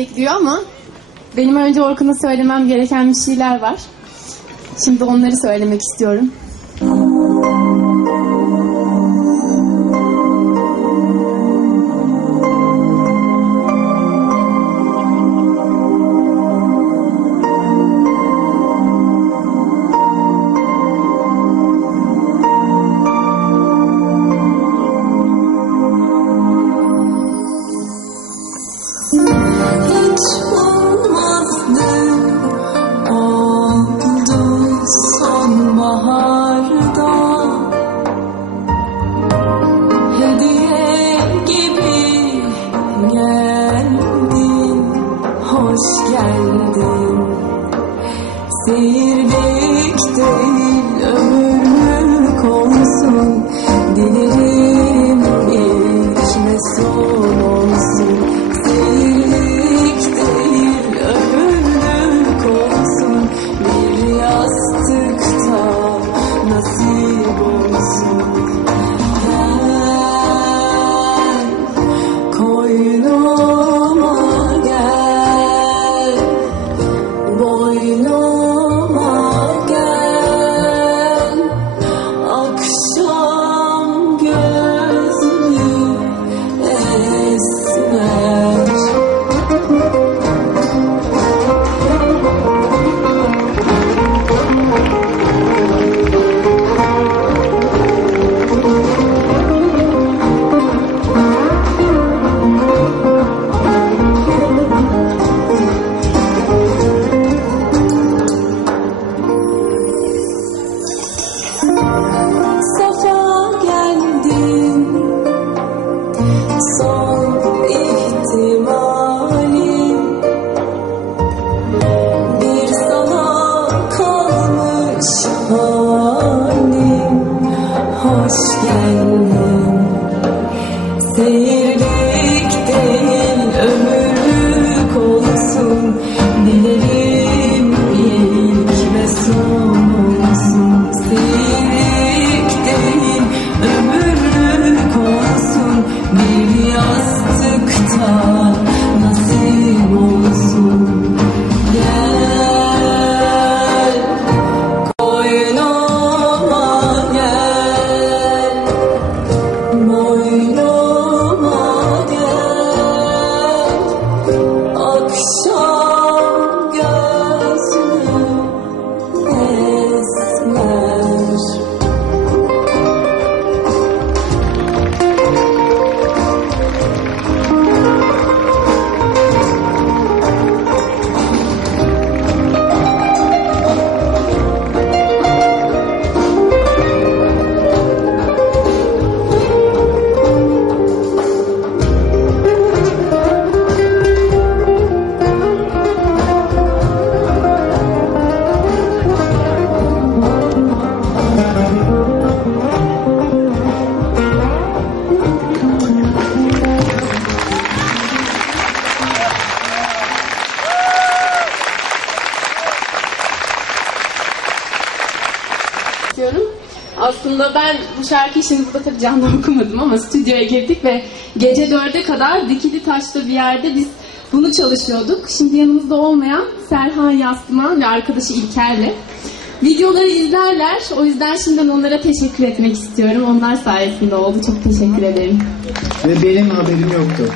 bekliyor ama benim önce Orkun'a söylemem gereken bir şeyler var. Şimdi onları söylemek istiyorum. Seyirlik değil Say it. İstiyorum. Aslında ben bu şarkıyı şimdi burada tabii canlı okumadım ama stüdyoya girdik ve gece dörde kadar dikili taşta bir yerde biz bunu çalışıyorduk. Şimdi yanımızda olmayan Serhan Yastıman ve arkadaşı İlker'le. Videoları izlerler. O yüzden şimdiden onlara teşekkür etmek istiyorum. Onlar sayesinde oldu. Çok teşekkür ederim. Ve benim haberim yoktu.